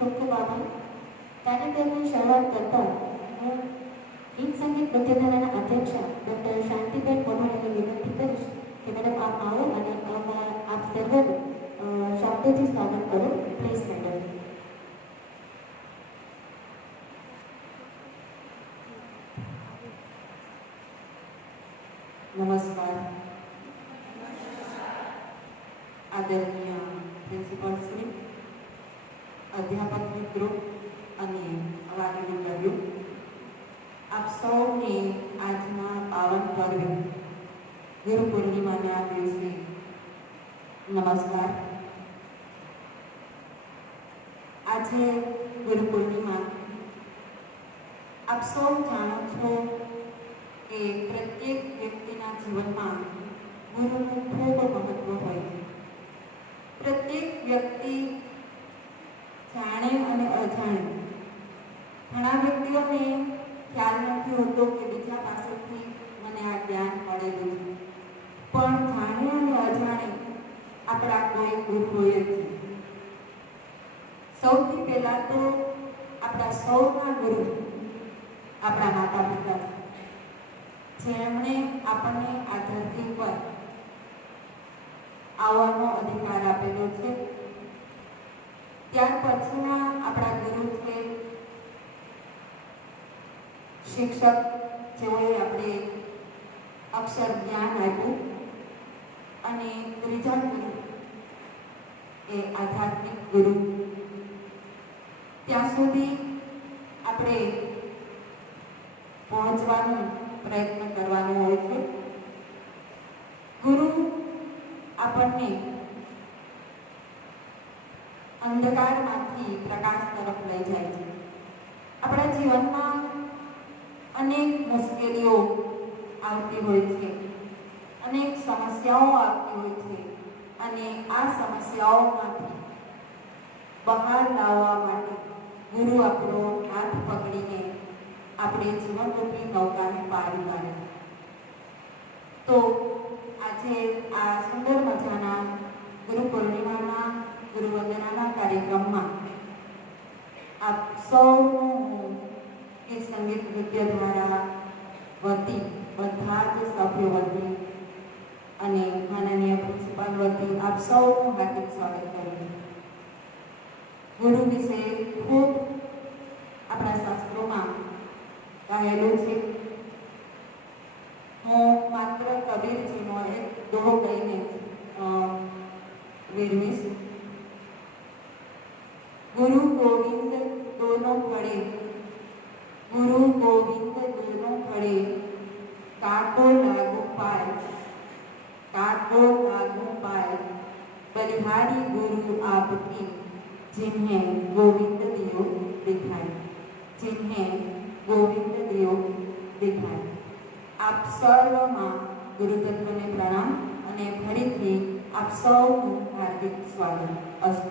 ખૂબ ખૂબ આભાર. કાર્યક્રમની શરૂઆત કરતા હું ગીત સંગીત નૃત્યધારાના અધ્યક્ષા ડૉક્ટર શાંતિબેન મોઢવાણીને વિનંતી કરીશ કે મેડમ આપ આવો અને આપ સર્વનું શબ્દોથી સ્વાગત કરો. Please madam. નમસ્કાર. આદરણીય પ્રિન્સિપલ શ્રી, અધ્યાપક મિત્રો અને વાલીઓ, આપ સૌને આજના પાવન પર્વ ગુરુ પૂર્ણિમાના દિવસે નમસ્કાર. આજે ગુરુ પૂર્ણિમા. આપ સૌ જાણો છો કે પ્રત્યેક વ્યક્તિના જીવનમાં ગુરુનું ખૂબ મહત્વ હોય છે. પ્રત્યેક વ્યક્તિ જાણે અને અજાણે, ઘણા વ્યક્તિઓને ખ્યાલ નથી હોતો કે બીજા પાસેથી મને આ જ્ઞાન મળેલું છે, પણ જાણે અને અજાણે આપણા કોઈ ગુરુ હોય જ છે. સૌથી પહેલા તો આપણા સૌના ગુરુ આપણા માતા પિતા છે, જેમણે આપણને આ ધરતી પર આવવાનો અધિકાર આપેલો છે. ત્યાર પછીના આપણા ગુરુ છે શિક્ષક, જેઓએ આપણે અક્ષર જ્ઞાન આપ્યું. અને ત્રીજા ગુરુ એ આધ્યાત્મિક ગુરુ. ત્યાં સુધી આપણે પહોંચવાનો પ્રયત્ન કરવાનો હોય છે. ગુરુ આપણને અંધકારમાંથી પ્રકાશ તરફ લઈ જાય છે. આપણા જીવનમાં અનેક મુશ્કેલીઓ આવતી હોય છે, અનેક સમસ્યાઓ આવતી હોય છે, અને આ સમસ્યાઓમાંથી બહાર લાવવા માટે ગુરુ આપણો હાથ પકડીને આપણે જીવનરૂપી નૌકાને પાડી પાડે. તો આજે આ સુંદર મજાના ગુરુ પૂર્ણિમાના ગુરુવંદનાના કાર્યક્રમમાં આપ સૌનું ગીત સંગીત નૃત્ય દ્વારા વતી, બધા જ સભ્યો વતી અને માનનીય પ્રિન્સિપાલ વતી આપ સૌનું હાર્દિક સ્વાગત કરું છું. ગુરુ વિશે ખૂબ આપણા શાસ્ત્રોમાં કહેલું છે. હું માત્ર કબીરજીનો એક દોહો કહીને વિરમીશ. ગુરુ ગોવિંદ દોનો ખડે, ગુરુ ગોવિંદ દોનો ખડે, કાકો લાગુ પાય, काको लागू पाए, बलिहारी गुरु आपकी, जिन्हें गोविंद दियो दिखाए, जिन्हें गोविंद दियो दिखाए. आप सर्वમાં ગુરુ તત્વને પ્રણામ અને ફરીથી આપ સૌનું હાર્દિક સ્વાગત. અસ્તુ.